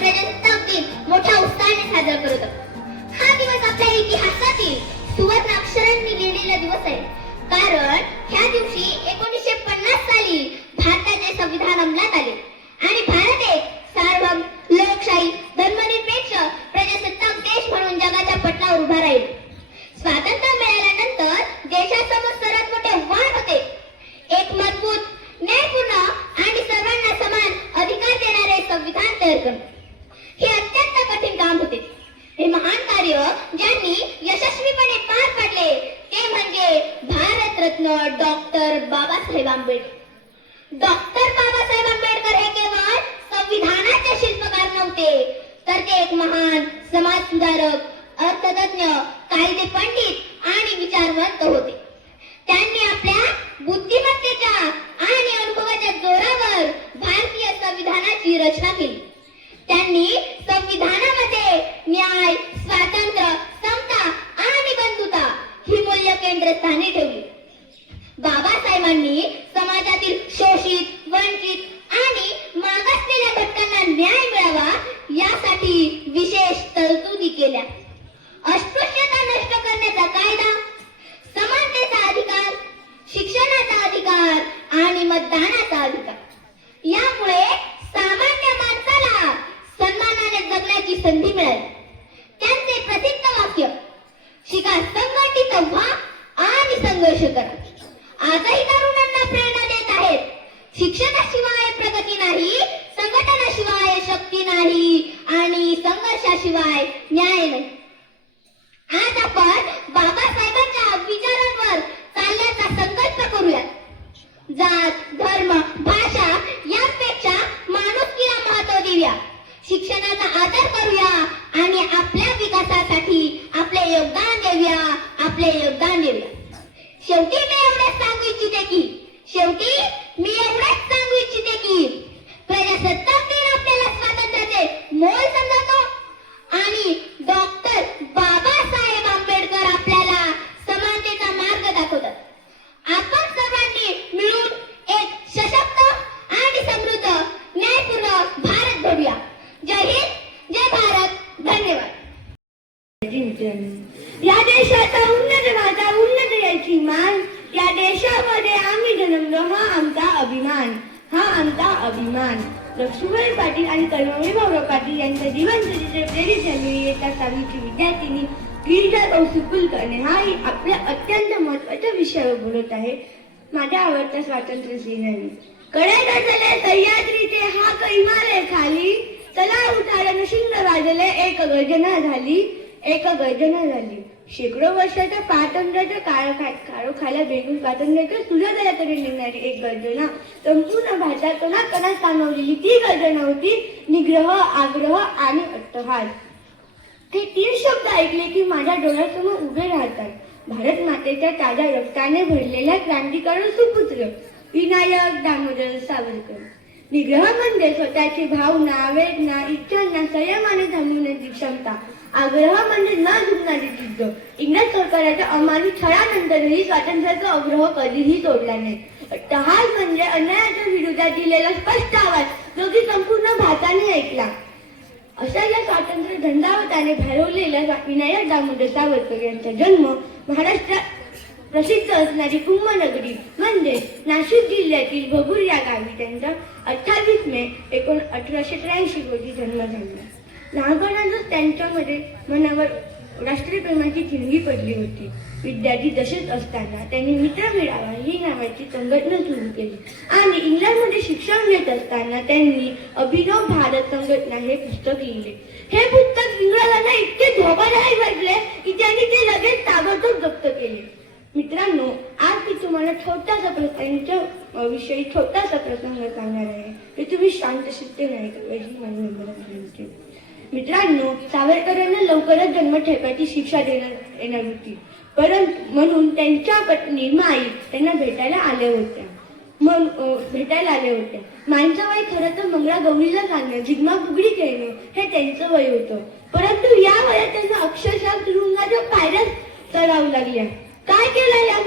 प्रजासत्ताक दिन मोठ्या उत्साहाने साजरा करत आहोत. हा दिवस आपल्या इतिहासातील सुवर्ण अक्षरांनी लिहिलेला दिवस आहे. कारण ह्या दिवशी 1950 साली भारताचे संविधान अंमलात आले आणि भारत एक सार्वभौम, लोकशाही, धर्मनिरपेक्ष प्रजासत्ताक देश म्हणून जगाच्या पटलावर उभा राहील. स्वातंत्र्य मिळाल्यानंतर देशासमोर सर्वात मोठे आव्हान होते एक मजबूत, न्यायपूर्ण आणि सर्वांना समान अधिकार देणारे संविधान तयार करणे. हे अत्यंत कठीण काम होते. हे महान कार्य ज्यांनी यशस्वीपणे पार पाडले ते म्हणजे भारतरत्न डॉक्टर बाबासाहेब आंबेडकर. डॉक्टर बाबासाहेब आंबेडकर हे केवळ संविधानाचे शिल्पकार नव्हते, तर ते एक महान समाज सुधारक, अर्थतज्ञ, कायदे पंडित आणि विचारवंत होते. त्यांनी आपल्या बुद्धिमत्तेच्या आणि अनुभवाच्या जोरावर भारतीय संविधानाची रचना केली. त्यांनी संविधानामध्ये न्याय, स्वातंत्र्य, समता आणि बंधुता ही मूल्य केंद्रस्थानी ठेवली. बाबासाहेबांनी समाजातील शोषित, वंचित आणि मागासलेल्या घटकांना न्याय मिळावा यासाठी विशेष तरतुदी केल्या. अस्पृश्यता नष्ट करण्याचा कायदा, समानतेचा अधिकार, शिक्षणाचा अधिकार आणि मतदानाचा अधिकार, यामुळे सामान्य माणसाला सन्मानाने जगण्याची संधी मिळाली. त्यांचे प्रसिद्ध वाक्य शिका, संघटित व्हा आणि संघर्ष करा आजही तरुणांना प्रेरणा देत आहेत. शिक्षणाशिवाय प्रगती नाही, संघटनाशिवाय शक्ती नाही आणि संघर्षाशिवाय न्याय नाही. आज आपण बाबासाहेबांच्या विचारांवर चालण्याचा संकल्प करूया. जात, धर्म, भाषा यापेक्षा माणुसकीला महत्त्व देऊया. शिक्षणाचा आदर करूया आणि आपल्या विकासासाठी आपले योगदान देऊया. शेवटी मी एवढंच सांगू इच्छिते की प्रजासत्ताक दिन आपल्याला स्वातंत्र्याचे मोल समजतो आणि डॉक्टर बाबासाहेब आंबेडकर आपल्याला समानतेचा मार्ग दाखवतात. आपण सर्वांनी मिळून एक सशक्त आणि समृद्ध, न्यायपूर्ण भारत घडूया. जय हिंद, जय भारत, धन्यवाद. या देशाचा उन्नत माझा उन्नत याची मान, या देशामध्ये आम्ही जन्मलो हा आमचा अभिमान. लक्ष्मीबाई पाटील आणि कर्मवीर भाऊराव पाटील यांच्या जीवनचरित्र प्रेरित झालेली इयत्ता 6वीची विद्यार्थिनी गिरिजा कौस्तुभ कुलकर्णी हा आपल्या अत्यंत महत्वाच्या विषयावर बोलत आहे. माझ्या आवडत्या स्वातंत्र्य सेनानी. कड्या गजले सह्याद्रीचे हाक हिमालय खाली, चला उठाला नशिंग वाजले एक गर्जना झाली. शेकडो वर्षाच्या स्वातंत्र्याच्या काळोखाला बेगून स्वातंत्र्याच्या सूर्योदयाकडे निघणारी एक गर्जना, संपूर्ण भारतात कणाकणात सामावलेली ती गर्जना होती निग्रह, आग्रह आणि अट्टहास. हे 3 शब्द ऐकले की माझ्या डोळ्यासमोर उभे राहतात भारत मातेच्या ताज्या रक्ताने भरलेल्या क्रांतिकारक सुपुत्र विनायक दामोदर सावरकर. निग्रह म्हणजे स्वतःची भावना, वेदना, इच्छांना संयमाने थांबवण्याची क्षमता. आग्रह म्हणजे न झुकणारी जिद्द. इंग्रज सरकारच्या अमानुष छळानंतरही स्वातंत्र्याचा आग्रह कधीही सोडला नाही. अट्टहास म्हणजे अन्यायाच्या विरोधात दिलेला स्पष्ट आवाज जो की संपूर्ण भारताने ऐकला. अशा या स्वातंत्र्य झंडावताने भारवलेल्या विनायक दामोदर सावरकर यांचा जन्म महाराष्ट्रात प्रसिद्ध असणारी कुंभनगरी म्हणजे नाशिक जिल्ह्यातील भगूर या गावी त्यांचा 28 मे 1883 रोजी जन्म झाला. लहानपणातच त्यांच्यामध्ये मनावर राष्ट्रप्रेमाची ठिणगी पडली होती. विद्यार्थी दशेत असताना त्यांनी मित्र मेळावा ही नावाची संघटना सुरू केली आणि इंग्लंडमध्ये शिक्षण घेत असताना त्यांनी अभिनव भारत संघटना हे पुस्तक लिहिले. हे पुस्तक इंग्रजांना इतके धोकादायक वाटले की त्यांनी ते लगेच ताबडतोब जप्त केले. मित्रांनो, आज मी तुम्हाला त्यांच्या विषयी छोटासा प्रसंग सांगणार आहे. ते तुम्ही शांतचित्त नाही. मित्रांनो, सावरकरांना लवकरच जन्मठेपेची शिक्षा देण्यात येणार होती, परंतु म्हणून त्यांच्या पत्नी माई त्यांना भेटायला आल्या होत्या. माईंचं वय खरं तर मंगळागौरीला घालणं, झिगमा फुगडी खेळणं हे त्यांचं वय होतं. परंतु या वयात त्यांना अक्षरशः तुरुंगाच्या पायऱ्या चढावू लागल्या. काय केलं या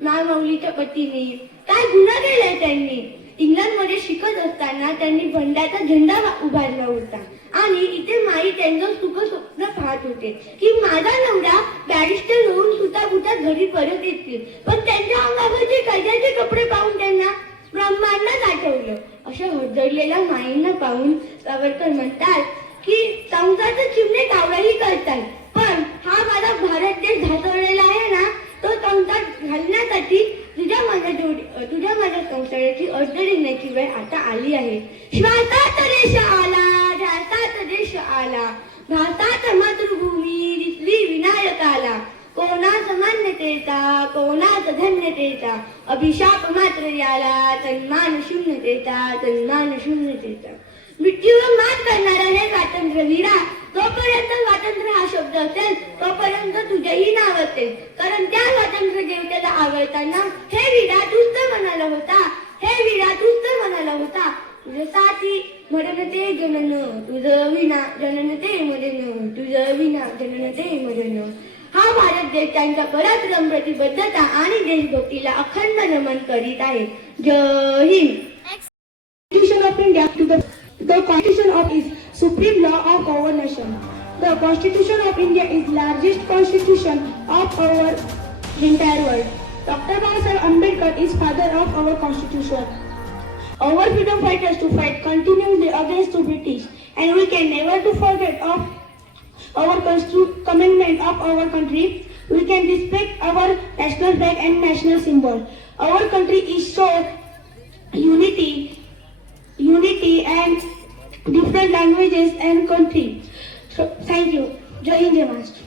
माय माऊलीच्या पतीने? काय गुन्हा केलाय त्यांनी? इंग्लंडमध्ये शिकत असताना त्यांनी बंडाचा झेंडा उभारला होता आणि इथे माई त्यांचं सुख स्वप्न पाहत होते की माझा नवरा बॅरिस्टर होऊन सुताबुता घरी परत येतील. पण त्यांच्या अंगावरचे कैद्याचे कपडे पाहून त्यांना ब्रह्मांडच आठवलं. अशा हदरलेल्या माईंना पाहून सावरकर म्हणतात की संसारचे चिमणे कावळाही करतात, पण हा माझा भारत देश धासळलेला आहे ना, तो संसार घालण्यासाठी तुझ्या माझ्या संसाराची अर्ध देण्याची वेळ आता आली आहे. श्वासात देश आला, ध्यासात देश आला, भासात मातृभूमी दिसली विनायकाला. कोणास मान्यतेचा, कोणास धन्यतेचा, अभिशाप मात्र याला, सन्मान शून्यतेचा, सन्मान शून्यतेचा. मृत्यूवर मात करणारा हे स्वातंत्र्यवीरा, जोपर्यंत स्वातंत्र्य हा शब्द असेल तोपर्यंत तुझेही नाव असेल. कारण त्या स्वातंत्र्य देवतेला आवडताना हे वीरा तूच तर म्हणाला होता, हे वीरा तूच तर म्हणाला होता, तुझ्यासाठी मरण ते जनन, तुझं विना जनन ते मरण, तुझं विना जनन ते मरण. हा भारत देश त्यांच्या पराक्रम, प्रतिबद्धता आणि देशभक्तीला अखंड नमन करीत आहे. जय Hind. Constitution of India the Constitution of is supreme law of our nation. The Constitution of India is largest constitution of our entire world. Dr. Baba Ambedkar is father of our Constitution. Our freedom fighters to fight continuously against the British, and we can never to forget of our commitment of our country. We can respect our national flag and national symbol. Our country is so unity and different languages and country. So, thank you. Jai Hind, Jai Maharashtra.